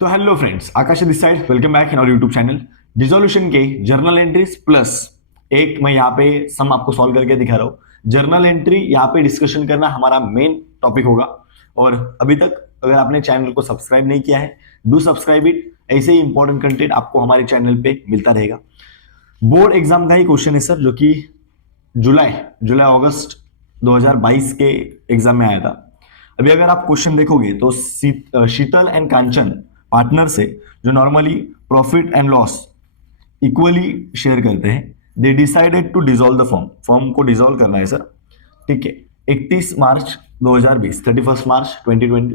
तो hello friends, Akash this side, welcome back in our YouTube channel. Dissolution के journal entries plus एक मैं यहाँ पे सम आपको सॉल्व करके दिखा रहा हूँ। जर्नल एंट्री यहाँ पे डिस्कशन करना हमारा मेन टॉपिक होगा। और अभी तक अगर आपने चैनल को सब्सक्राइब नहीं किया है, डू सब्सक्राइब इट। ऐसे ही इंपॉर्टेंट कंटेंट आपको हमारे चैनल पे मिलता रहेगा। बोर्ड एग्जाम का ही क्वेश्चन है सर, जो कि जुलाई जुलाई अगस्त 2022 के एग्जाम में आया था। अभी अगर आप क्वेश्चन देखोगे तो शीतल एंड कांचन पार्टनर से जो normally profit and loss equally share करते हैं, they decided to dissolve the firm. Firm को डिसॉल्व करना है सर, ठीक है। 31 मार्च 2020, 31 मार्च 2020।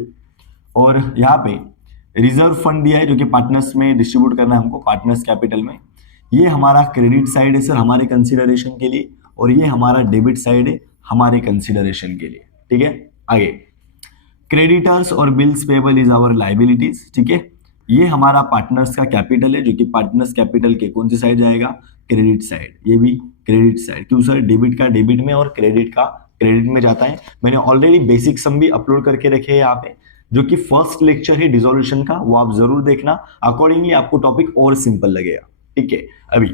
और यहाँ पे रिजर्व फंड दिया है जो कि पार्टनर्स में डिस्ट्रीब्यूट करना है हमको, पार्टनर्स कैपिटल में। ये हमारा क्रेडिट साइड है सर हमारे कंसिडरेशन के लिए, और ये हमारा डेबिट साइड है हमारे कंसिडरेशन के लिए, ठीक है। आगे क्रेडिटर्स और bills payable is our liabilities, ठीक है। ये हमारा पार्टनर्स का कैपिटल है जो कि पार्टनर्स कैपिटल के कौन सी साइड जाएगा, क्रेडिट साइड। ये भी क्रेडिट साइड, क्यों सर, डेबिट का डेबिट में और क्रेडिट का क्रेडिट में जाता है। मैंने ऑलरेडी बेसिक सम भी अपलोड करके रखे हैं यहाँ पे, जो कि फर्स्ट लेक्चर है डिसोल्यूशन का, वो आप जरूर देखना। अकॉर्डिंगली आपको टॉपिक और सिंपल लगेगा, ठीक है। अभी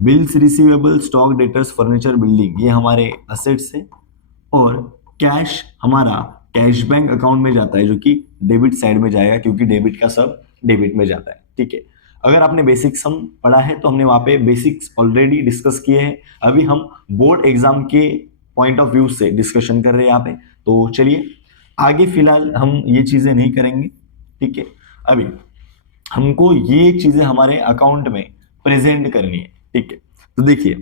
bills receivable, stock, debtors, furniture, building, ये हमारे असेट्स है। और कैश हमारा कैश बैंक अकाउंट में जाता है जो कि डेबिट साइड में जाएगा, क्योंकि डेबिट का सब डेबिट में जाता है, ठीक है। अगर आपने बेसिक सम पढ़ा है तो हमने वहां पे बेसिक्स ऑलरेडी डिस्कस किए हैं। अभी हम बोर्ड एग्जाम के पॉइंट ऑफ व्यू से डिस्कशन कर रहे हैं यहाँ पे। तो चलिए आगे फिलहाल हम ये चीजें नहीं करेंगे, ठीक है। अभी हमको ये चीजें हमारे अकाउंट में प्रेजेंट करनी है, ठीक है। तो देखिए,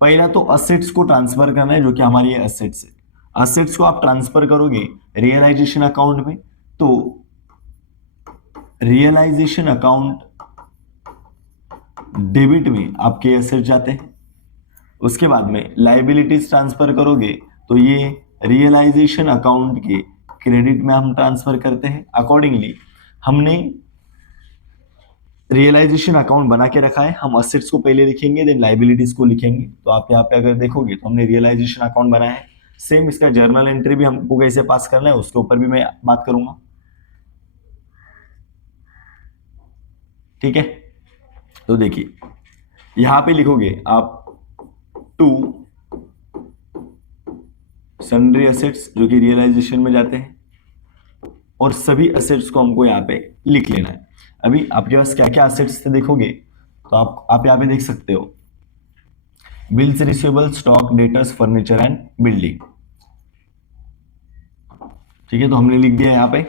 पहला तो असेट्स को ट्रांसफर करना है जो कि हमारी ये असेट्स है। असेट्स को आप ट्रांसफर करोगे रियलाइजेशन अकाउंट में, तो रियलाइजेशन अकाउंट डेबिट में आपके एसेट जाते हैं। उसके बाद में लाइबिलिटीज ट्रांसफर करोगे तो ये रियलाइजेशन अकाउंट के क्रेडिट में हम ट्रांसफर करते हैं। अकॉर्डिंगली हमने रियलाइजेशन अकाउंट बना के रखा है। हम असेट्स को पहले लिखेंगे, देन लाइबिलिटीज को लिखेंगे। तो आप यहाँ पे अगर देखोगे तो हमने रियलाइजेशन अकाउंट बनाया है। सेम इसका जर्नल एंट्री भी हमको कैसे पास करना है उसके ऊपर भी मैं बात करूंगा, ठीक है। तो देखिए यहां पे लिखोगे आप टू सन्ड्री असेट्स जो कि रियलाइजेशन में जाते हैं, और सभी असेट्स को हमको यहाँ पे लिख लेना है। अभी आपके पास क्या क्या असेट्स थे देखोगे तो आप यहाँ पे देख सकते हो, bills receivable, stock, debtors, furniture and building, ठीक है। तो हमने लिख दिया यहाँ पे।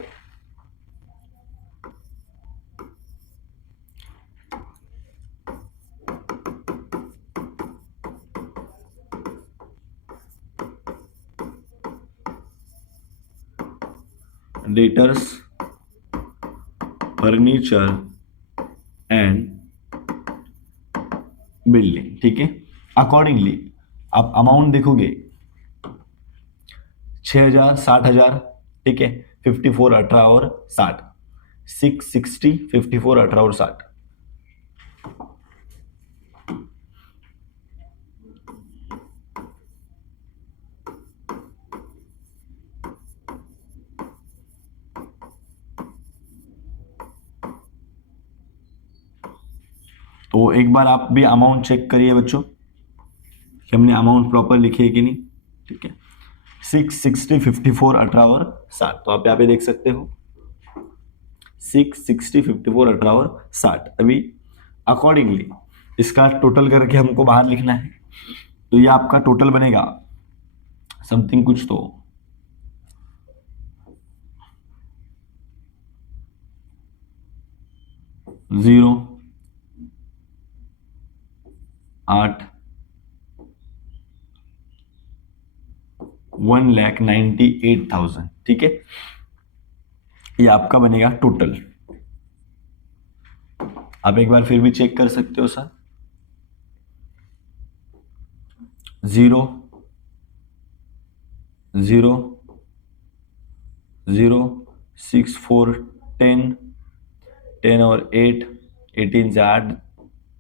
डेटर्स, फर्नीचर एंड बिल्डिंग, ठीक है। अकॉर्डिंगली आप अमाउंट देखोगे 6,000, 60,000, ठीक है। 54, 18 और 60, 660, 54, 18 और 60। तो एक बार आप भी अमाउंट चेक करिए बच्चों कि हमने अमाउंट प्रॉपर लिखी है कि नहीं, ठीक है। 660, 54, 18 और 60। तो आप यहाँ पे देख सकते हो 660, 54, 18 और 60। अभी अकॉर्डिंगली इसका टोटल करके हमको बाहर लिखना है। तो ये आपका टोटल बनेगा समथिंग कुछ, तो 0, 8, 1,98,000, ठीक है। ये आपका बनेगा टोटल। आप एक बार फिर भी चेक कर सकते हो सर। 0, 0, 0, 6, 4, 10, 10 और 8, 18 से 8,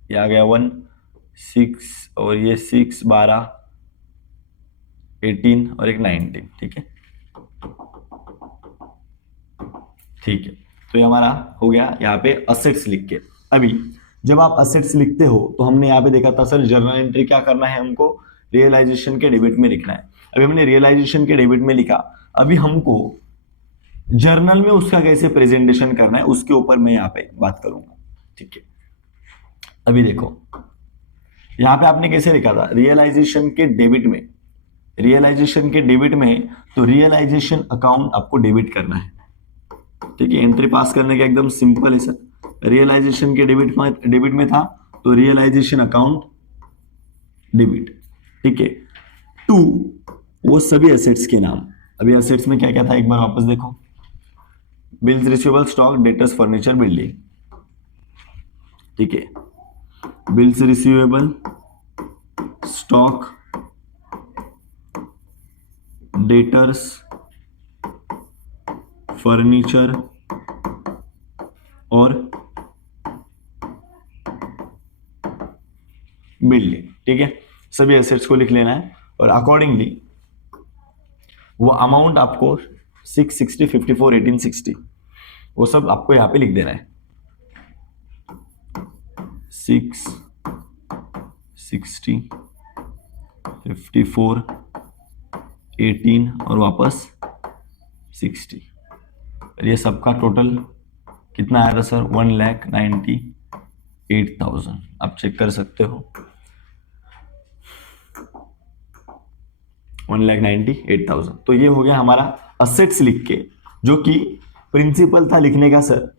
ये आ गया 1, 6 और ये 6, 12, 18 और एक 19, ठीक है, ठीक है। तो ये हमारा हो गया यहाँ पे असेट्स लिख के। अभी जब आप असेट्स लिखते हो तो हमने यहाँ पे देखा था सर जर्नल एंट्री क्या करना है, हमको रियलाइजेशन के डेबिट में लिखना है। अभी हमने रियलाइजेशन के डेबिट में लिखा, अभी हमको जर्नल में उसका कैसे प्रेजेंटेशन करना है उसके ऊपर मैं यहाँ पे बात करूंगा, ठीक है। अभी देखो यहाँ पे आपने कैसे लिखा था, रियलाइजेशन के डेबिट में, रियलाइजेशन के डेबिट में तो रियलाइजेशन अकाउंट आपको डेबिट करना है, ठीक है। एंट्री पास करने का एकदम सिंपल है सर, रियलाइजेशन के डेबिट में था तो रियलाइजेशन अकाउंट डेबिट, ठीक है, टू वो सभी एसेट्स के नाम। अभी एसेट्स में क्या क्या था एक बार वापस देखो, bills receivable, stock, debtors, furniture, building, ठीक है। Bills receivable, stock, debtors, furniture और बिल्डिंग, ठीक है। सभी एसेट्स को लिख लेना है और अकॉर्डिंगली वो अमाउंट आपको 660, 54, 1860 वो सब आपको यहां पे लिख देना है। 660, 54, 18 और वापस 60, ये सबका टोटल कितना आया था सर, 1,98,000। आप चेक कर सकते हो 1,98,000। तो ये हो गया हमारा असेट्स लिख के, जो कि प्रिंसिपल था लिखने का सर,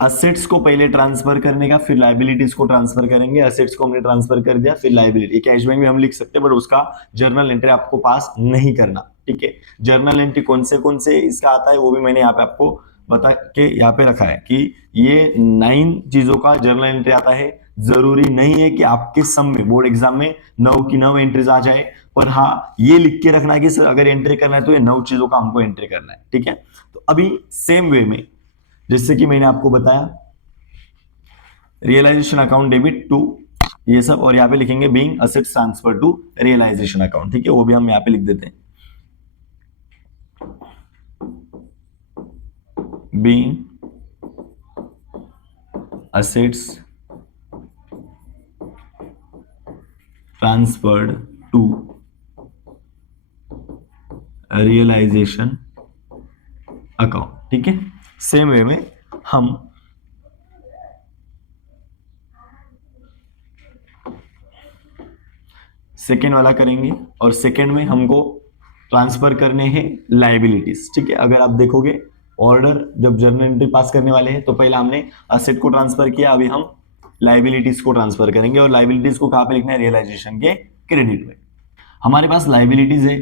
असेट्स को पहले ट्रांसफर करने का, फिर लाइबिलिटीज को ट्रांसफर करेंगे। असेट्स को हमने ट्रांसफर कर दिया, फिर लाइबिलिटी। कैश बैंक में हम लिख सकते हैं बट उसका जर्नल एंट्री आपको पास नहीं करना, ठीक है। जर्नल एंट्री कौन से इसका आता है वो भी मैंने यहाँ पे आपको बता के यहाँ पे रखा है कि ये 9 चीजों का जर्नल एंट्री आता है। जरूरी नहीं है कि आपके सम में बोर्ड एग्जाम में 9 की 9 एंट्रीज आ जाए, पर हाँ ये लिख के रखना है कि सर अगर एंट्री करना है तो ये 9 चीजों का हमको एंट्री करना है, ठीक है। तो अभी सेम वे में जैसे कि मैंने आपको बताया, रियलाइजेशन अकाउंट डेबिट टू ये सब, और यहाँ पे लिखेंगे being assets transfer to realisation account, ठीक है। वो भी हम यहाँ पे लिख देते हैं, being assets transferred to realisation account, ठीक है। सेम वे में हम सेकेंड वाला करेंगे, और सेकेंड में हमको ट्रांसफर करने हैं लाइबिलिटीज, ठीक है। अगर आप देखोगे ऑर्डर जब जर्नल एंट्री पास करने वाले हैं तो पहला हमने असेट को ट्रांसफर किया, अभी हम लाइबिलिटीज को ट्रांसफर करेंगे। और लाइबिलिटीज को कहां पे लिखना है, रियलाइजेशन के क्रेडिट में। हमारे पास लाइबिलिटीज है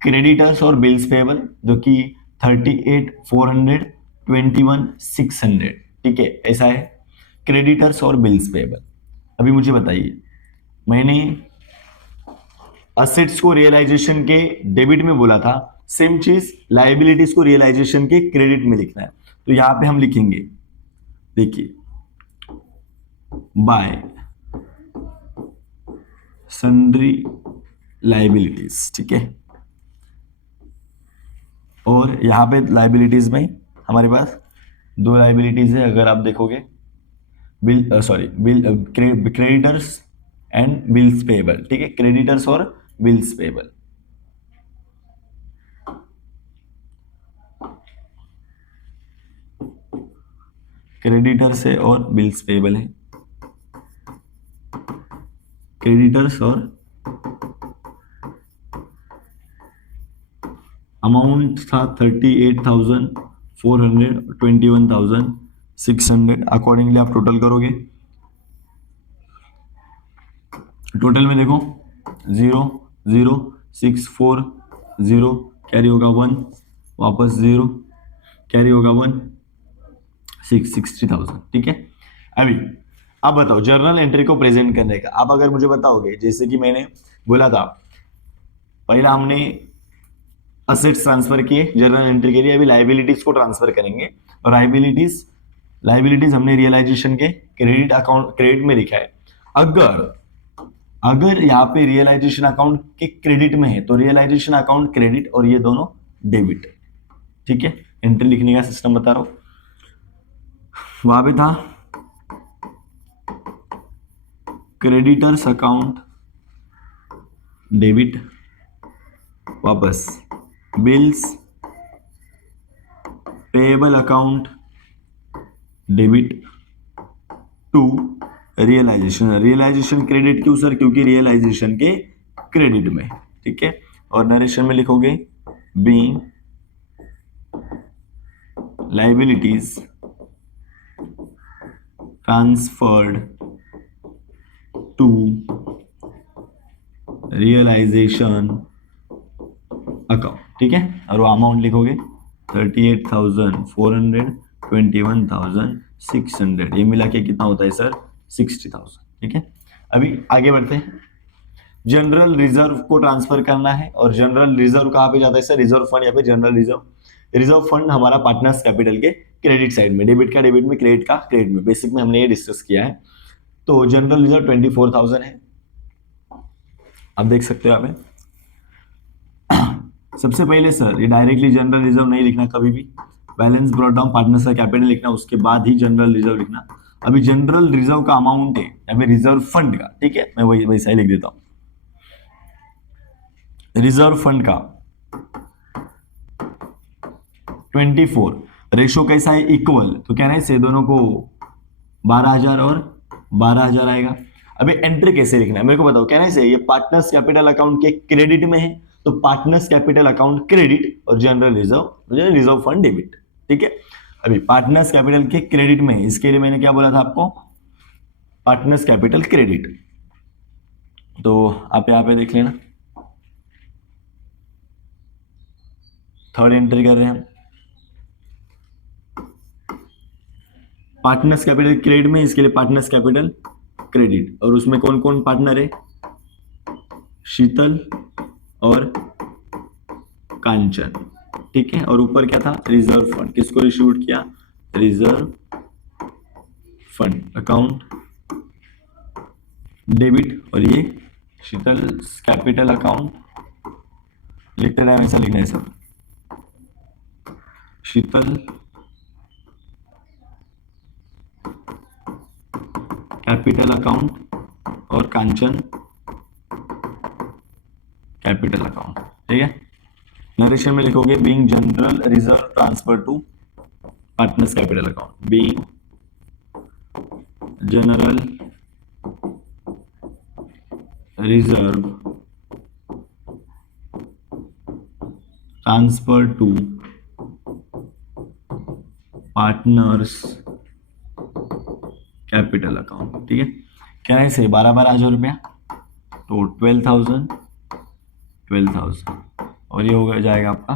क्रेडिटर्स और बिल्स पेबल, जो कि 38,400, 21,600, ठीक है, ऐसा है क्रेडिटर्स और बिल्स पेबल। अभी मुझे बताइए, मैंने असेट्स को रियलाइजेशन के डेबिट में बोला था, सेम चीज लाइबिलिटीज को रियलाइजेशन के क्रेडिट में लिखना है। तो यहां पे हम लिखेंगे, देखिए, बाय सन्ड्री लाइबिलिटीज, ठीक है। और यहां पे लाइबिलिटीज में हमारे पास 2 लाइबिलिटीज है, अगर आप देखोगे क्रेडिटर्स एंड बिल्स पेएबल, ठीक है, क्रेडिटर्स और बिल्स पेएबल। क्रेडिटर्स है और बिल्स पेएबल है, क्रेडिटर्स और अमाउंट था 38,400, 21,600। अकॉर्डिंगली आप टोटल करोगे, टोटल में देखो 0,0,640 कैरी होगा 1, वापस 0 कैरी होगा 1, 60,000, ठीक है। अभी अब बताओ जर्नल एंट्री को प्रेजेंट करने का। आप अगर मुझे बताओगे, जैसे कि मैंने बोला था, पहला हमने असेट्स ट्रांसफर किए जर्नल एंट्री के लिए, अभी लाइबिलिटीज को ट्रांसफर करेंगे। और लाइबिलिटीज हमने रियलाइजेशन के क्रेडिट में लिखा है। अगर यहाँ पे रियलाइजेशन अकाउंट के क्रेडिट में है तो रियलाइजेशन अकाउंट क्रेडिट और ये दोनों डेबिट, ठीक है। एंट्री लिखने का सिस्टम बता रहा हूं। वहां पे था क्रेडिटर्स अकाउंट डेबिट, वापस bills payable account debit to realisation credit. क्यों सर? क्योंकि रियलाइजेशन के क्रेडिट में, ठीक है। और नरेशन में लिखोगे being liabilities transferred to realisation account, ठीक है। और वो अमाउंट लिखोगे 38,400, 21,600, ये मिला के कितना होता है सर? 60,000, ठीक है। अभी आगे बढ़ते हैं। जनरल रिजर्व को ट्रांसफर करना है, और जनरल रिजर्व कहाँ पे जाता है सर? रिजर्व फंड या फिर जनरल रिजर्व। रिजर्व फंड हमारा पार्टनर्स कैपिटल के क्रेडिट साइड में, डेबिट का डेबिट में, क्रेडिट का क्रेडिट में, बेसिक में हमने ये डिस्कस किया है। तो जनरल रिजर्व 24,000 है, आप देख सकते हो यहाँ पे। सबसे पहले सर ये डायरेक्टली जनरल रिजर्व नहीं लिखना कभी भी, बैलेंस ब्रॉट डाउन पार्टनर्स का कैपिटल लिखना, उसके बाद ही जनरल रिजर्व लिखना। अभी जनरल रिजर्व का अमाउंट है या फिर रिजर्व फंड का, ठीक है, मैं वही वैसा ही लिख देता हूं। रिजर्व फंड का 24, रेशो कैसा है? इक्वल, तो कहना है से दोनों को 12,000 और 12,000 आएगा। अभी एंट्री कैसे लिखना है मेरे को बताओ। कहना है से ये पार्टनर्स कैपिटल अकाउंट के क्रेडिट में है, तो पार्टनर्स कैपिटल अकाउंट क्रेडिट और जनरल रिजर्व फंड डेबिट, ठीक है। अभी पार्टनर्स कैपिटल के क्रेडिट में है, इसके लिए मैंने क्या बोला था आपको? Partners capital credit. तो आप यहाँ पे देख लेना, थर्ड एंट्री कर रहे हैं हम। पार्टनर्स कैपिटल क्रेडिट में, इसके लिए पार्टनर्स कैपिटल क्रेडिट, और उसमें कौन कौन पार्टनर है? शीतल और कांचन, ठीक है। और ऊपर क्या था? Reserve fund. किसको रिस्ट्रीब्यूट किया? रिजर्व फंड अकाउंट डेबिट, और ये शीतल कैपिटल अकाउंट, लिखते टाइम ऐसा लिखना है सब, शीतल कैपिटल अकाउंट और कांचन कैपिटल अकाउंट, ठीक है। नरेशन में लिखोगे being general reserve transfer to partners capital account, being general reserve transfer to partners capital account, ठीक है। क्या है से 12,000 रुपया, तो 12,000 और ये हो जाएगा आपका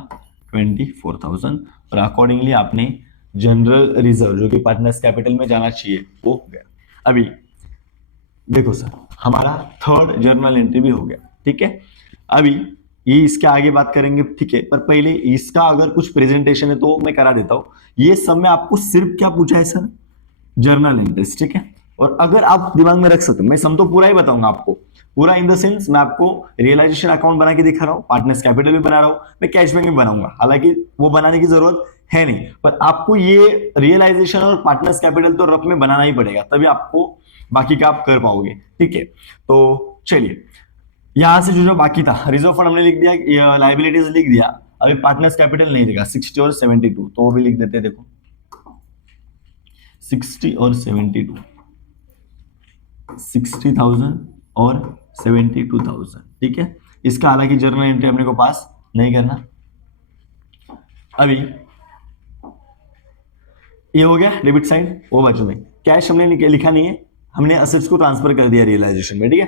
24,000, और अकॉर्डिंगली आपने जनरल रिजर्व जो कि पार्टनर्स कैपिटल में जाना चाहिए वो हो गया। अभी देखो सर, हमारा थर्ड जर्नल एंट्री भी हो गया, ठीक है। अभी ये इसके आगे बात करेंगे, ठीक है, पर पहले इसका अगर कुछ प्रेजेंटेशन है तो मैं करा देता हूं। ये सब में आपको सिर्फ क्या पूछा है सर? जर्नल एंट्रीज, ठीक है। और अगर आप दिमाग में रख सकते हो, मैं सम तो पूरा ही बताऊंगा आपको, पूरा इन द सेंस मैं आपको रियलाइजेशन अकाउंट बना के दिखा रहा हूँ, पार्टनर्स कैपिटल भी बना रहा हूँ, मैं कैश बैंक भी बनाऊंगा, हालांकि वो बनाने की जरूरत है नहीं, पर आपको ये रियलाइजेशन और पार्टनर्स कैपिटल तो रफ में बनाना ही पड़ेगा, तभी आपको बाकी का आप कर पाओगे, ठीक है। तो चलिए, यहां से जो बाकी था, रिजर्व फंड हमने लिख दिया, लाइबिलिटीज लिख दिया, अभी पार्टनर्स कैपिटल नहीं दिखा, 60 और 72, तो वो भी लिख देते हैं। देखो 60 और 72, 60,000 और 72,000, ठीक है। इसका हालांकि जर्नल एंट्री अपने को पास नहीं करना। अभी ये हो गया डेबिट साइड, वो बाजू में कैश हमने लिखा नहीं है, हमने असेट्स को ट्रांसफर कर दिया रियलाइजेशन में, ठीक है,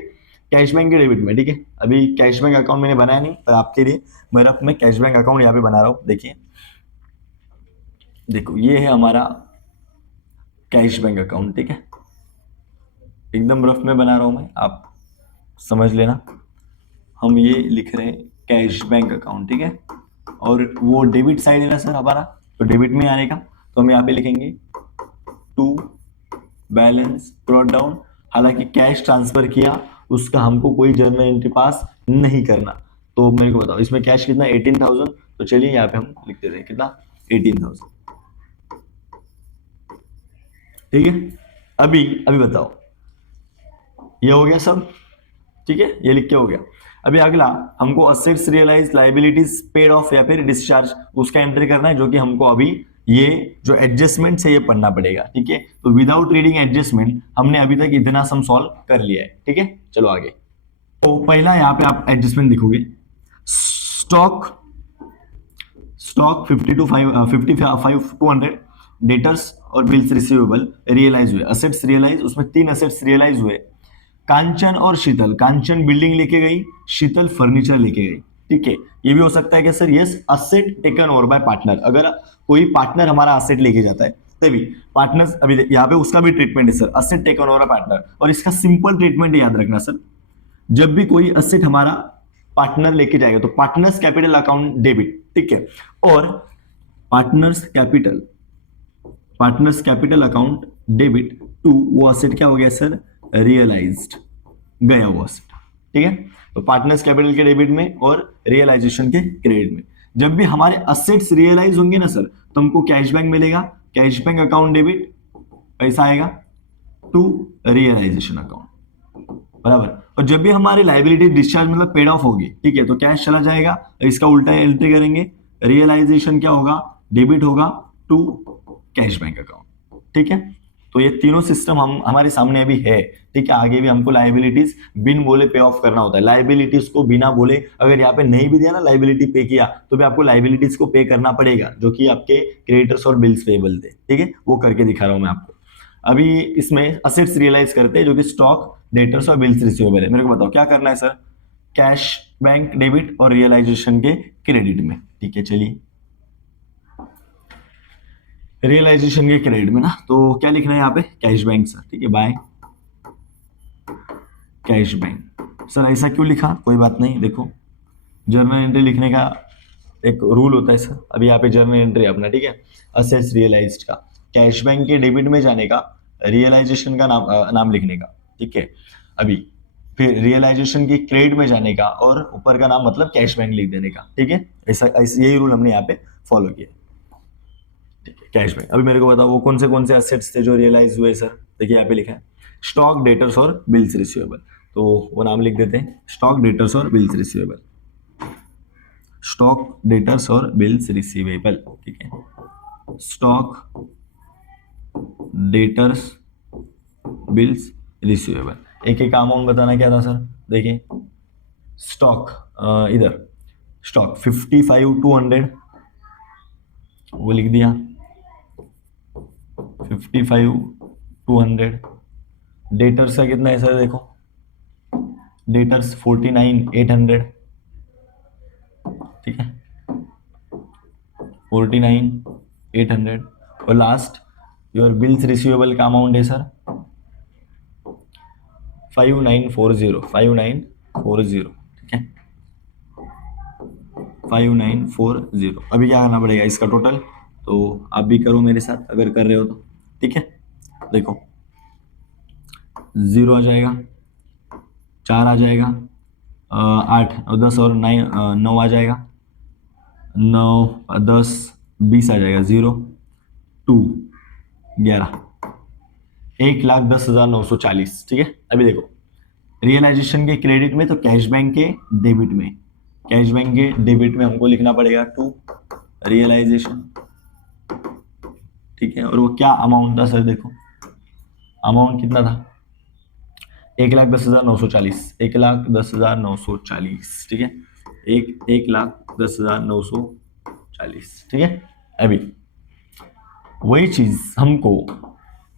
कैश बैंक के डेबिट में, ठीक है। अभी कैश बैंक अकाउंट मैंने बनाया नहीं, पर आपके लिए मैं कैश बैंक अकाउंट यहाँ पे बना रहा हूँ। देखिए, देखो ये है हमारा कैश बैंक अकाउंट, ठीक है, एकदम रफ में बना रहा हूं मैं, आप समझ लेना। हम ये लिख रहे हैं कैश बैंक अकाउंट, ठीक है, और वो डेबिट साइड है ना सर हमारा, तो डेबिट में आने का, तो हम यहाँ पे लिखेंगे टू बैलेंस ब्रॉट डाउन। हालांकि कैश ट्रांसफर किया, उसका हमको कोई जर्नल एंट्री पास नहीं करना, तो मेरे को बताओ इसमें कैश कितना? 18,000, तो चलिए यहाँ पे हम लिख देते हैं कितना? 18,000। ठीक है, अभी अभी बताओ, ये हो गया सब, ठीक है, ये लिख के हो गया। अभी अगला हमको assets realise, liabilities paid off या फिर डिस्चार्ज, उसका एंट्री करना है, जो कि हमको अभी ये जो एडजस्टमेंट है ये पढ़ना पड़ेगा। ठीक है, तो विदाउट रीडिंग एडजस्टमेंट हमने अभी तक इतना सम सॉल्व कर लिया है। ठीक है, चलो आगे। तो पहला यहाँ पे आप एडजस्टमेंट दिखोगे, स्टॉक स्टॉक 50 to 200, डेटर्स और बिल्स रिसीवेबल रियलाइज हुए, असेट्स रियलाइज, उसमें 3 असेट्स रियलाइज हुए, कांचन और शीतल, कांचन बिल्डिंग लेके गई, शीतल फर्नीचर लेके गई। ठीक है, ये भी हो सकता है कि sir yes asset taken over by partner, अगर कोई पार्टनर हमारा असेट लेके जाता है तभी पार्टनर्स, अभी यहाँ पे उसका भी ट्रीटमेंट है sir, asset taken over partner, और इसका सिंपल ट्रीटमेंट याद रखना सर, जब भी कोई असेट हमारा पार्टनर लेके जाएगा तो पार्टनर्स कैपिटल अकाउंट डेबिट, ठीक है, और partners capital account debit to वो असेट क्या हो गया सर, रियलाइज्ड, गया वो असेट। ठीक है, तो पार्टनर्स कैपिटल के डेबिट में और रियलाइजेशन के क्रेडिट में, जब भी हमारे असेट्स रियलाइज होंगे ना सर, तो हमको कैश बैंक मिलेगा, कैश बैंक अकाउंट डेबिट पैसा आएगा टू रियलाइजेशन अकाउंट, बराबर। और जब भी हमारी लाइबिलिटी डिस्चार्ज मतलब पेड ऑफ होगी, ठीक है, तो कैश चला जाएगा, इसका उल्टा एंट्री करेंगे, रियलाइजेशन क्या होगा, डेबिट होगा टू कैश बैंक अकाउंट। ठीक है, तो ये तीनों सिस्टम हम हमारे सामने अभी है। ठीक है, आगे भी हमको लाइबिलिटीज बिन बोले पे ऑफ करना होता है, लाइबिलिटीज को बिना बोले अगर यहाँ पे नहीं भी दिया ना लाइबिलिटी पे किया, तो भी आपको लाइबिलिटीज को पे करना पड़ेगा, जो कि आपके क्रेडिटर्स और बिल्स पेएबल थे। ठीक है, वो करके दिखा रहा हूं मैं आपको। अभी इसमें असेट्स रियलाइज करते हैं, जो कि स्टॉक, डेटर्स और बिल्स रिसीवेबल है। मेरे को बताओ क्या करना है सर, कैश बैंक डेबिट और रियलाइजेशन के क्रेडिट में। ठीक है, चलिए रियलाइजेशन के क्रेडिट में ना, तो क्या लिखना है यहाँ पे, कैश बैंक सर। ठीक है, बाय कैश बैंक। सर ऐसा क्यों लिखा, कोई बात नहीं, देखो जर्नल एंट्री लिखने का एक रूल होता है सर। अभी यहाँ पे जर्नल एंट्री अपना, ठीक है, असेट्स रियलाइज्ड का, कैश बैंक के डेबिट में जाने का, रियलाइजेशन का नाम लिखने का। ठीक है, अभी फिर रियलाइजेशन की क्रेडिट में जाने का, और ऊपर का नाम मतलब कैश बैंक लिख देने का। ठीक है, ऐसा यही रूल हमने यहाँ पे फॉलो किया। ठीक है, कैश बैंक। अभी मेरे को बताओ वो कौन से असेट्स थे जो रियलाइज हुए सर। देखिए यहाँ पे लिखा है स्टॉक, डेटर्स और बिल्स रिसीवेबल, तो वो नाम लिख देते हैं, स्टॉक, डेटर्स और बिल्स रिसीवेबल, स्टॉक, डेटर्स और बिल्स रिसीवेबल। ठीक है, स्टॉक, डेटर्स, बिल्स रिसीवेबल। एक एक अमाउंट बताना क्या था सर, देखिए स्टॉक, इधर स्टॉक 55,200 वो लिख दिया, 55,200। डेटर्स का कितना है सर, देखो डेटर्स 49,800। ठीक है, 49,800। और लास्ट योर बिल्स रिसीवेबल का अमाउंट है सर 5940। ठीक है, 5940। अभी क्या करना पड़ेगा इसका टोटल, तो आप भी करो मेरे साथ अगर कर रहे हो तो। ठीक है, देखो 0 आ जाएगा, 4 आ जाएगा, 8 और 10 और 9 आ जाएगा, 9 10 20 आ जाएगा, 0 2 11, 1,10,940। ठीक है, अभी देखो रियलाइजेशन के क्रेडिट में, तो कैश बैंक के डेबिट में, कैश बैंक के डेबिट में हमको लिखना पड़ेगा टू रियलाइजेशन। ठीक है, और वो क्या अमाउंट था सर, देखो अमाउंट कितना था, 1,10,940, 1,10,940। ठीक है, 1,10,940। ठीक है, अभी वही चीज हमको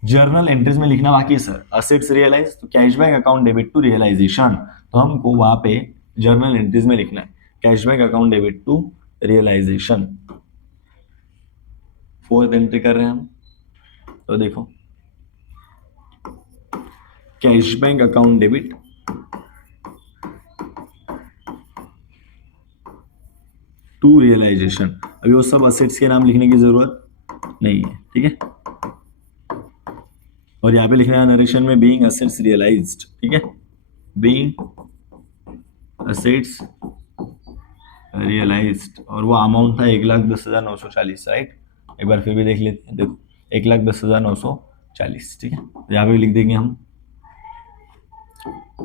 जर्नल एंट्रीज में लिखना बाकी है सर, असेट्स रियलाइज, तो cash bank account debit to realisation, तो हमको वहां पे जर्नल एंट्रीज में लिखना है cash bank account debit to realisation. 4th entry कर रहे हैं हम, तो देखो cash bank account debit to realisation. अभी वो सब असेट्स के नाम लिखने की जरूरत नहीं है। ठीक है, और यहाँ पे लिखना है नरेशन में बीइंग असेट्स रियलाइज्ड। ठीक है, बीइंग असेट्स रियलाइज्ड, और वो अमाउंट था 1,10,940, राइट। एक बार फिर भी देख लेते हैं। देखो 1,10,940, ठीक है, तो यहाँ पे लिख देंगे हम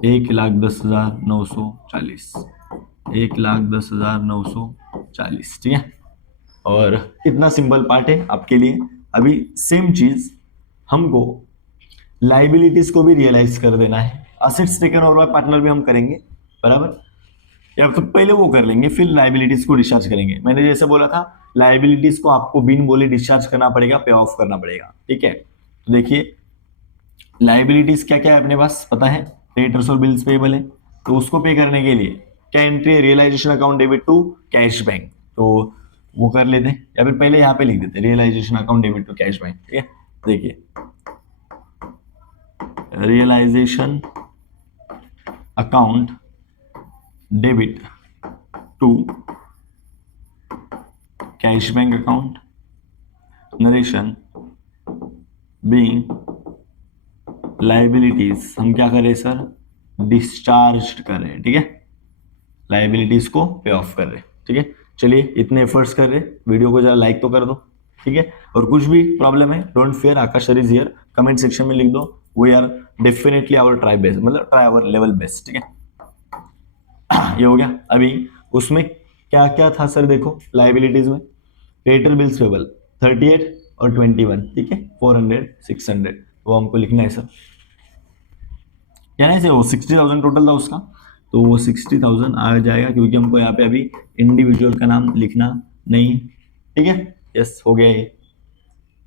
1,10,940, 1,10,940, ठीक है। और इतना सिंपल पार्ट है आपके लिए। अभी सेम चीज हमको लाइबिलिटीज को भी रियलाइज कर देना है। Assets taken over by partner भी हम करेंगे, बराबर, या तो पहले वो कर लेंगे फिर लाइबिलिटीज को डिस्चार्ज करेंगे। मैंने जैसे बोला था लाइबिलिटीज को आपको बिन बोले डिस्चार्ज करना पड़ेगा, पे ऑफ करना पड़ेगा, ठीक है। तो देखिए लाइबिलिटीज क्या क्या है अपने पास पता है, क्रेडिटर्स और बिल्स पेबल है, तो उसको पे करने के लिए क्या एंट्री है, realisation account debit to cash bank, तो वो कर लेते हैं, या फिर पहले यहाँ पे लिख देते हैं realisation account debit to cash bank, ठीक है। देखिए realisation account debit to cash bank account, narration being liabilities, हम क्या करें सर, डिस्चार्ज कर रहे हैं, ठीक है, लाइबिलिटीज को पे ऑफ कर रहे हैं, ठीक है। चलिए इतने एफर्ट्स कर रहे, वीडियो को जरा लाइक तो कर दो, ठीक है। और कुछ भी प्रॉब्लम है don't fear, Akash sir is here, comment section में लिख दो, we are definitely our try best, मतलब ट्राई आवर लेवल बेस्ट, ठीक है। ये हो गया। अभी उसमें क्या क्या था सर, देखो लाइबिलिटीज में क्रेडिटर बिल्स पेबल 38 और 21, ठीक है, 400 600, वो हमको लिखना है सर, क्या है, वो 60,000 टोटल था उसका, तो वो 60,000 आ जाएगा क्योंकि हमको यहाँ पे अभी इंडिविजुअल का नाम लिखना नहीं, ठीक है। यस हो गया ये।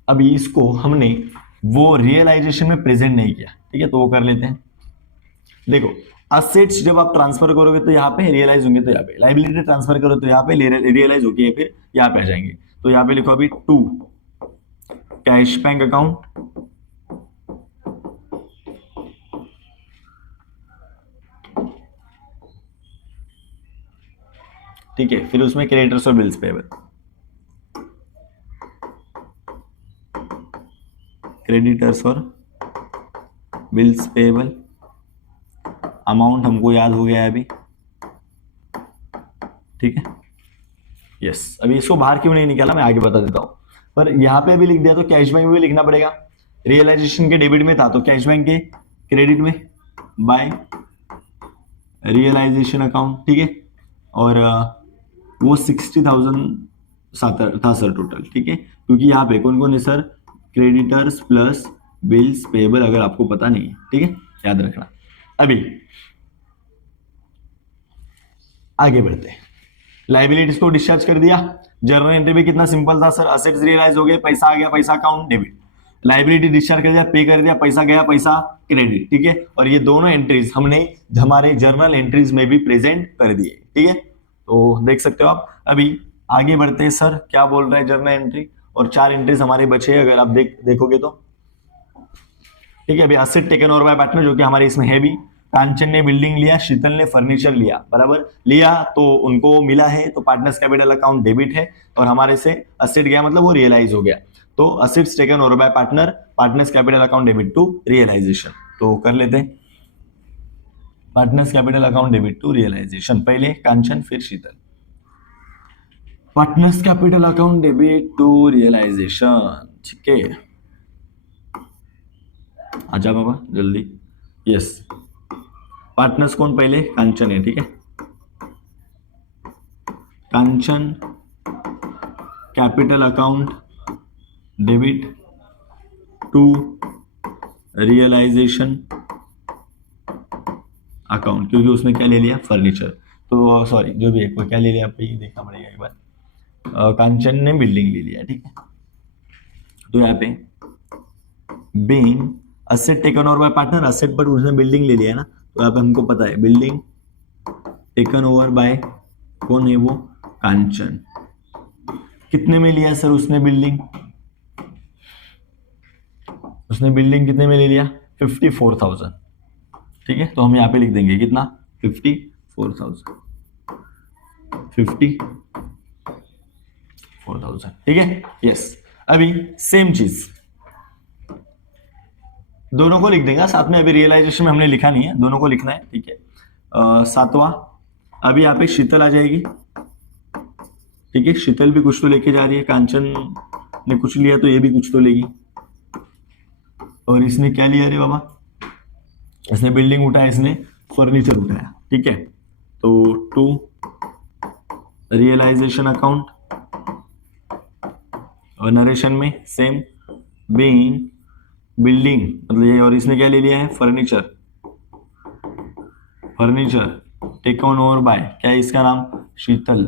अभी इसको हमने वो रियलाइजेशन में प्रेजेंट नहीं किया, ठीक है, तो वो कर लेते हैं। देखो असेट्स जब आप ट्रांसफर करोगे तो यहाँ पे रियलाइज होंगे, तो यहाँ पे लाइबिलिटी ट्रांसफर करो तो यहाँ पे रियलाइज होके फिर यहाँ पे आ जाएंगे, तो यहाँ पे लिखो अभी टू कैश बैंक अकाउंट, ठीक है, फिर उसमें क्रेडिटर्स और बिल्स पेबल, क्रेडिटर्स और बिल्स पेबल, अमाउंट हमको याद हो गया है अभी, ठीक है। यस अभी इसको बाहर क्यों नहीं निकाला मैं आगे बता देता हूं, पर यहां पे भी लिख दिया तो कैश बैंक में भी लिखना पड़ेगा, रियलाइजेशन के डेबिट में था तो कैश बैंक के क्रेडिट में बाय रियलाइजेशन अकाउंट, ठीक है। और वो 60,000 था सर टोटल, ठीक है, क्योंकि यहाँ पे कौन कौन है sir, creditors plus bills payable, अगर आपको पता नहीं है, ठीक है, याद रखना। अभी आगे बढ़ते हैं, लाइबिलिटीज को डिस्चार्ज कर दिया, जर्नल एंट्री में कितना सिंपल था सर, असेट्स रियलाइज हो गए, पैसा आ गया, पैसा अकाउंट डेबिट, लाइबिलिटी डिस्चार्ज कर दिया, पे कर दिया, पैसा गया, पैसा क्रेडिट, ठीक है। और ये दोनों एंट्रीज हमने हमारे जर्नल एंट्रीज में भी प्रेजेंट कर दिए, ठीक है, तो देख सकते हो आप। अभी आगे बढ़ते हैं सर, क्या बोल रहा है जर्नल एंट्री, और 4 एंट्रीज हमारे बचे, अगर आप देखोगे तो, ठीक है। अभी asset taken over by partner जो कि हमारे इसमें है भी, कांचन ने बिल्डिंग लिया, शीतल ने फर्नीचर लिया, बराबर लिया तो उनको मिला है, तो पार्टनर्स कैपिटल अकाउंट डेबिट है, और हमारे से असेट गया मतलब वो रियलाइज हो गया, तो assets taken over by partner, partners capital account debit to realisation, तो कर लेते हैं partners capital account debit to realisation, पहले कांचन फिर Sheetal, partners capital account debit to realisation, ठीक है, आजा बाबा जल्दी। यस पार्टनर्स कौन, पहले कांचन है, ठीक है, Kanchan capital account debit to realisation account, क्योंकि उसने क्या ले लिया, फर्नीचर, तो सॉरी जो भी है कोई क्या ले लिया आपको ये देखना पड़ेगा एक बार, कांचन ने बिल्डिंग ले लिया, ठीक है, तो यहाँ पे being asset taken over by partner, asset but उसने बिल्डिंग ले लिया ना, तो यहाँ पे हमको पता है बिल्डिंग टेकन ओवर बाय कौन है वो, कांचन, कितने में लिया सर उसने बिल्डिंग, उसने बिल्डिंग कितने में ले लिया, 54,000, ठीक है, तो हम यहाँ पे लिख देंगे कितना, 54,000, 54,000, ठीक है। यस अभी सेम चीज दोनों को लिख देंगे साथ में, अभी रियलाइजेशन में हमने लिखा नहीं है, दोनों को लिखना है, ठीक है। 7वां, अभी यहाँ पे शीतल आ जाएगी, ठीक है, शीतल भी कुछ तो लेके जा रही है, कांचन ने कुछ लिया तो ये भी कुछ तो लेगी। और इसने क्या लिया रे बाबा, इसने बिल्डिंग उठाया, इसने फर्नीचर उठाया, ठीक है। तो टू रियलाइजेशन अकाउंट और नरेशन में सेम, बीइंग बिल्डिंग मतलब ये, और इसने क्या ले लिया है, furniture, furniture taken over bye, क्या है इसका नाम, शीतल,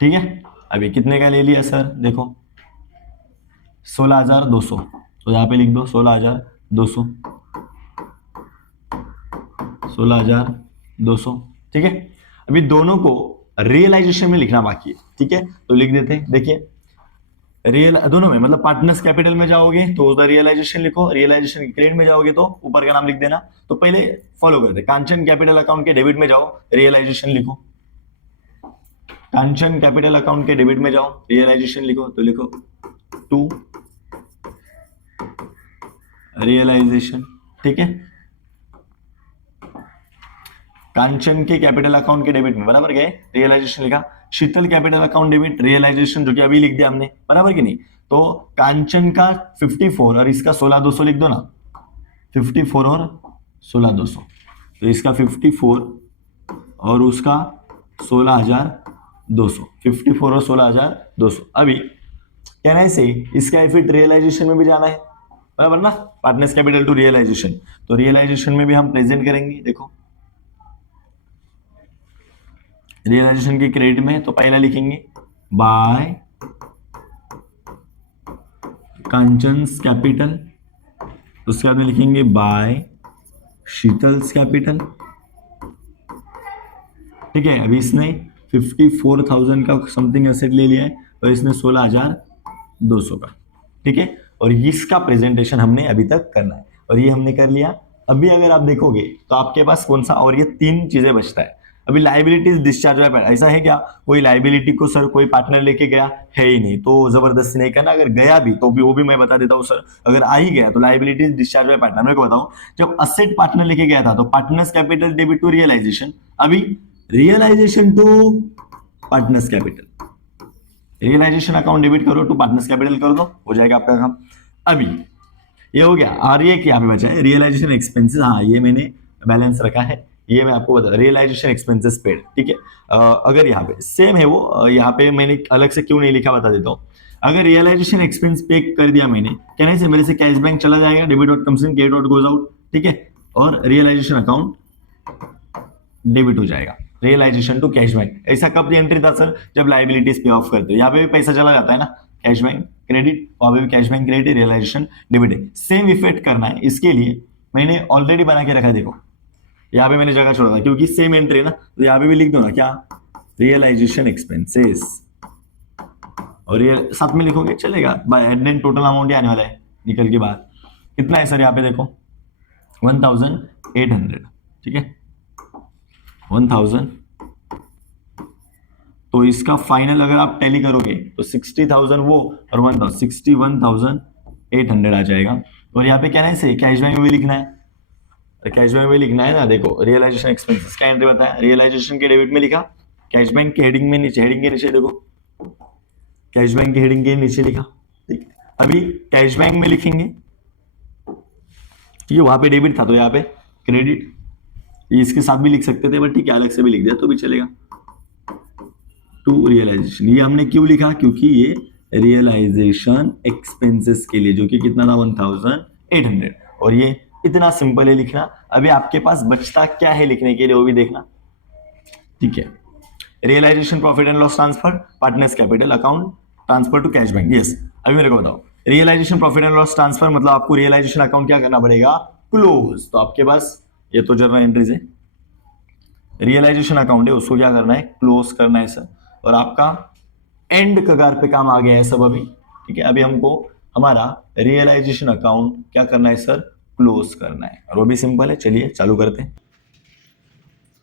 ठीक है। अभी कितने का ले लिया सर, देखो 16,200, तो यहाँ पे लिख दो 16,200, 16,200, ठीक है। अभी दोनों को रियलाइजेशन में लिखना बाकी है, ठीक है, तो लिख देते हैं। देखिए रियल दोनों में मतलब पार्टनर्स कैपिटल में जाओगे तो उसका रियलाइजेशन लिखो, रियलाइजेशन क्रेडिट में जाओगे तो ऊपर का नाम लिख देना। तो पहले फॉलो करते, कांचन कैपिटल अकाउंट के डेबिट में जाओ, रियलाइजेशन लिखो, कांचन कैपिटल अकाउंट के डेबिट में जाओ, रियलाइजेशन लिखो, तो लिखो टू रियलाइजेशन, ठीक है। कांचन के कैपिटल अकाउंट के डेबिट में बराबर गए, रियलाइजेशन लिखा। शीतल कैपिटल अकाउंट डेबिट, रियलाइजेशन जो कि अभी लिख दिया हमने, बराबर कि नहीं। तो कांचन का 54 और इसका 16,200 लिख दो ना, 54 और 16,200, तो इसका 54 और उसका 16,200, 54 और 16,200। अभी कहना है से इसका इफेक्ट रियलाइजेशन में भी जाना है, बराबर ना, पार्टनर्स कैपिटल टू रियलाइजेशन। तो रियलाइजेशन में भी हम प्रेजेंट करेंगे, देखो रियलाइजेशन की क्रेडिट में तो पहला लिखेंगे बाय कंचन्स कैपिटल, उसके बाद में लिखेंगे बाय शीतल्स कैपिटल, ठीक है। अभी इसने 54,000 का समथिंग एसेट ले लिया है और इसने 16,200 का, ठीक है। और इसका प्रेजेंटेशन हमने अभी तक करना है और ये हमने कर लिया। अभी अगर आप देखोगे तो आपके पास कौन सा, और ये तीन चीजें बचता है। अभी लाइबिलिटीज डिस्चार्ज, ऐसा है क्या, कोई लाइबिलिटी को सर कोई पार्टनर लेके गया है ही नहीं, तो जबरदस्ती नहीं करना। अगर गया भी तो भी वो भी मैं बता देता हूँ सर, अगर आ ही गया तो लाइबिलिटीज डिस्चार्ज बाय पार्टनर। मेरे को बताओ, जब असेट पार्टनर लेके गया था तो partners capital debit to realisation, अभी realisation to partners capital, realisation account debit करो टू पार्टनर्स कैपिटल कर दो, हो जाएगा आपका काम। अभी ये हो गया। और ये क्या पे बचा है, रियलाइजेशन एक्सपेंसेस, हाँ ये मैंने बैलेंस रखा है, ये मैं आपको बता, रियलाइजेशन एक्सपेंसेस पेड, ठीक है। अगर यहाँ पे सेम है वो, यहाँ पे मैंने अलग से क्यों नहीं लिखा बता देता हूँ। अगर रियलाइजेशन एक्सपेंस पे कर दिया मैंने, कहने से मेरे से कैश बैंक चला जाएगा, debit dot comes in, credit dot goes out, ठीक है, और रियलाइजेशन अकाउंट डेबिट हो जाएगा, रियलाइजेशन टू कैश बैंक। ऐसा कब एंट्री था सर, जब लाइबिलिटीज पे ऑफ करते हो, यहाँ पे भी पैसा चला जाता है ना, कैश बैंक क्रेडिट, वहां पे भी cash bank credit, realisation debit है। सेम इफेक्ट करना है, इसके लिए मैंने ऑलरेडी बना के रखा है, देखो यहाँ पे मैंने जगह छोड़ा था क्योंकि सेम एंट्री है ना, तो यहाँ पे भी लिख दो ना क्या, रियलाइजेशन एक्सपेंसेस, और ये साथ में लिखोगे चलेगा, by and then total amount ही आने वाला है निकल के बाद। कितना है सर, यहाँ पे देखो 1,800, ठीक है 1,000। तो इसका फाइनल अगर आप टैली करोगे तो 60,000 वो और 1,000, 61,800 आ जाएगा। और यहाँ पे क्या है से कैश बैंक में भी लिखना है, कैश बैंक में लिखना है ना, देखो रियलाइजेशन एक्सपेंसेस का एंट्री बताया, रियलाइजेशन के डेबिट में लिखा, कैश बैंक के हेडिंग में नीचे, हेडिंग के नीचे देखो कैश बैंक के हेडिंग के नीचे लिखा, ठीक है। अभी कैश बैंक में लिखेंगे, ठीक है, वहां पे डेबिट था तो यहाँ पे क्रेडिट, इसके साथ भी लिख सकते थे बट ठीक है अलग से भी लिख दिया तो भी चलेगा, टू रियलाइजेशन। ये हमने क्यों लिखा, क्योंकि ये रियलाइजेशन एक्सपेंसेस के लिए, जो कि कितना था 1,800, और ये इतना सिंपल है लिखना। अभी आपके पास बचता क्या है लिखने के लिए वो भी देखना, ठीक है। Realisation profit and loss transfer, partners capital account transfer to cash bank, yes. अभी मेरे को बताओ, realisation profit and loss transfer मतलब आपको रियलाइजेशन अकाउंट क्या करना पड़ेगा, क्लोज। तो आपके पास ये तो जर्नल एंट्रीज है, रियलाइजेशन अकाउंट है उसको क्या करना है, क्लोज करना है सर। और आपका एंड कगार पे काम आ गया है सब अभी, ठीक है। अभी हमको हमारा रियलाइजेशन अकाउंट क्या करना है सर, क्लोज करना है, और वो भी सिंपल है। चलिए चालू करते हैं।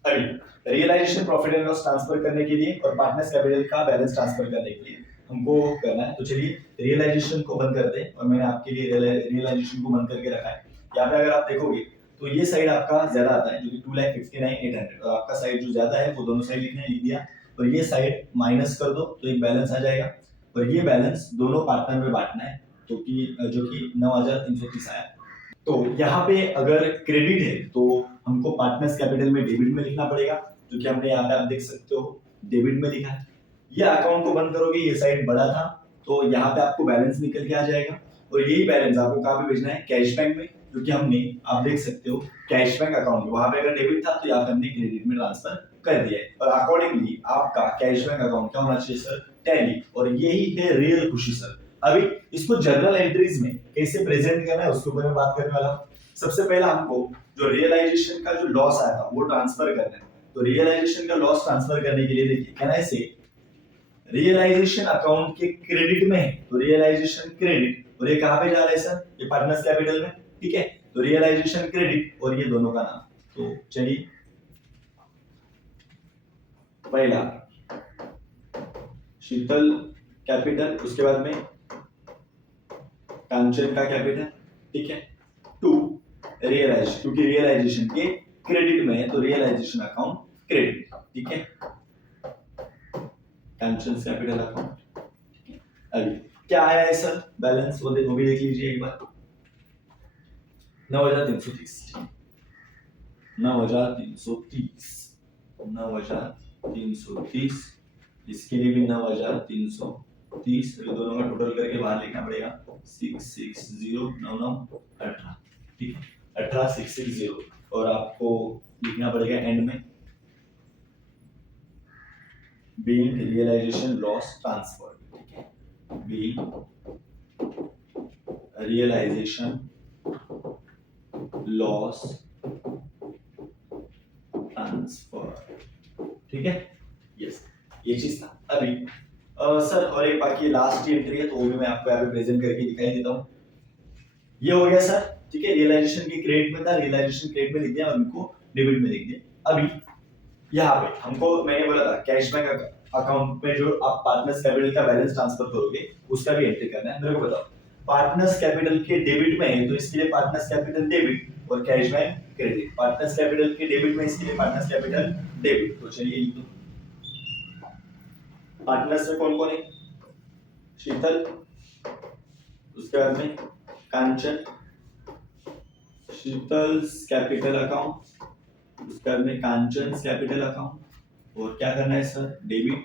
अभी realisation profit and loss transfer करने के लिए और पार्टनर्स कैपिटल का बैलेंस ट्रांसफर करने के लिए हमको करना है। तो चलिए रियलाइजेशन को बंद करते हैं, और मैंने आपके लिए रियलाइजेशन को बंद करके रखा है। यहाँ पे अगर आप देखोगे तो ये साइड आपका ज्यादा आता है, जो कि 2,59,800, और आपका साइड जो ज्यादा है वो दोनों साइड लिख दिया, और ये साइड माइनस कर दो तो एक बैलेंस आ जाएगा। और ये बैलेंस दोनों पार्टनर में बांटना है, तो कि जो कि 9,330 आया। तो यहाँ पे अगर क्रेडिट है तो हमको पार्टनर्स कैपिटल में डेबिट में लिखना पड़ेगा, जो कि हमने यहाँ पे आप देख सकते हो डेबिट में लिखा है। ये अकाउंट को बंद करोगे, ये साइड बड़ा था तो यहाँ पे आपको बैलेंस निकल के आ जाएगा, और यही बैलेंस आपको कहाँ पे भेजना है, कैश बैंक में, क्योंकि हमने आप देख सकते हो कैश बैंक अकाउंट में वहां पे अगर डेबिट था तो यहाँ पे हमने क्रेडिट में ट्रांसफर कर दिया है। और अकॉर्डिंगली आपका कैश बैंक अकाउंट क्या होना चाहिए सर, टैली, और यही है रियल खुशी सर। अभी इसको जर्नल एंट्रीज में कैसे प्रेजेंट करना है उसके ऊपर मैं बात करने वाला हूँ। सबसे पहला हमको जो रियलाइजेशन का जो लॉस आया था वो ट्रांसफर करना है। तो रियलाइजेशन का लॉस ट्रांसफर करने के लिए देखिए कहना है से रियलाइजेशन अकाउंट के क्रेडिट में है, तो रियलाइजेशन क्रेडिट, और ये कहां पे जा रहा है सर, ये पार्टनर्स कैपिटल में, ठीक है। तो रियलाइजेशन क्रेडिट और ये दोनों का नाम, तो चलिए पहला शीतल कैपिटल, उसके बाद में कांचन का कैपिटल, ठीक है। टू रियलाइज, क्योंकि रियलाइजेशन के क्रेडिट में है तो रियलाइजेशन अकाउंट क्रेडिट, ठीक है। कांचन कैपिटल अकाउंट, अभी क्या आया है सर बैलेंस, वो भी देख लीजिए एक बार, 9,330, 9,330, इसके लिए भी 9,330, ये दोनों का टोटल करके बाहर लिखना पड़ेगा 660, 18, ठीक है, 18,660, और आपको लिखना पड़ेगा एंड में being realization loss transfer, ठीक है, being realization loss transfer, ठीक है, यस, ये चीज था। अभी सर और एक बाकी लास्ट एंट्री है तो वो भी मैं आपको यहाँ पे प्रेजेंट करके दिखाई देता हूँ। ये हो गया सर, ठीक है, रियलाइजेशन के क्रेडिट में था, रियलाइजेशन क्रेडिट में लिख दिया और उनको डेबिट में लिख दिया। अभी यहाँ पे हमको मैंने बोला था कैश बैंक अकाउंट में जो आप पार्टनर्स कैपिटल का बैलेंस ट्रांसफर करोगे उसका भी एंट्री करना है। मेरे को बताओ पार्टनर्स कैपिटल के डेबिट में है तो इसके लिए पार्टनर्स कैपिटल डेबिट और cash bank credit, partners capital के डेबिट में इसके लिए पार्टनर्स कैपिटल डेबिट। तो चलिए लिख दो, पार्टनर्स में कौन कौन है, शीतल, उसके बाद में कांचन, शीतल्स कैपिटल अकाउंट, उसके बाद में कांचन कैपिटल अकाउंट, और क्या करना है सर, डेबिट,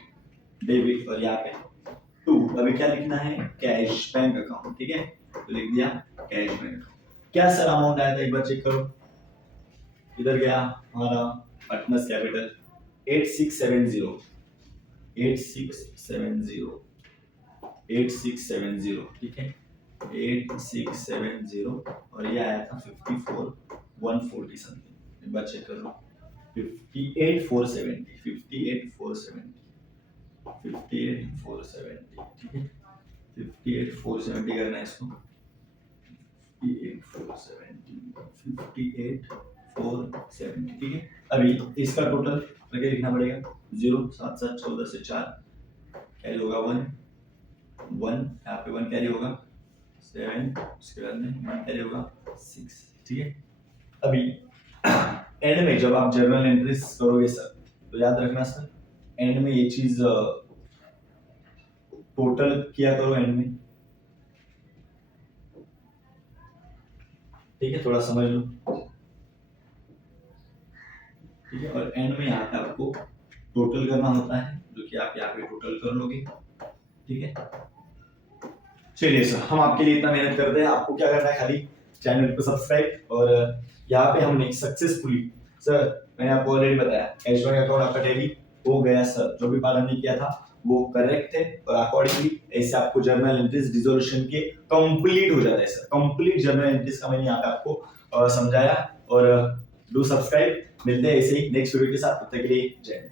डेबिट, और यहाँ पे टू अभी क्या लिखना है, कैश बैंक अकाउंट, ठीक है, तो लिख दिया कैश बैंक अकाउंट। क्या सर अमाउंट आया था एक बार चेक करो, इधर गया हमारा पार्टनर्स कैपिटल 8670, 8670, ठीक है, 8670, और ये आया था 54,140 समथिंग, एक बार चेक कर लो, 58,470, 58,470, 58,470, ठीक है, 58,470 करना है इसको, 58,470, ठीक है। अभी इसका टोटल करके लिखना पड़ेगा 0, 7, 7, 14 से 4 कैरी होगा 1, यहाँ पे 1 कैरी होगा 7, उसके बाद में 1 कैरी होगा 6, ठीक है। अभी एंड में जब आप जर्नल एंट्रीज करोगे सर तो याद रखना सर एंड में ये चीज टोटल किया करो एंड में, ठीक है, थोड़ा समझ लो, ठीक है, और एंड में यहाँ पे आपको टोटल करना होता है जो कि आप यहाँ पे टोटल कर लोगे, ठीक है। चलिए सर हम आपके लिए इतना मेहनत करते हैं, आपको क्या करना है खाली चैनल को सब्सक्राइब, और यहाँ पे हमने सक्सेसफुली सर मैंने आपको ऑलरेडी बताया कैश बैंक अकाउंट आपका टैली हो गया सर, जो भी पालन नहीं किया था वो करेक्ट थे, और अकॉर्डिंगली ऐसे आपको जर्नल एंट्रीज डिसोल्यूशन के कंप्लीट हो जाता है सर। कंप्लीट जर्नल एंट्रीज का मैंने यहाँ पे आपको समझाया, और डू सब्सक्राइब, मिलते हैं ऐसे ही नेक्स्ट वीडियो के साथ, तब तक के लिए जय हिंद।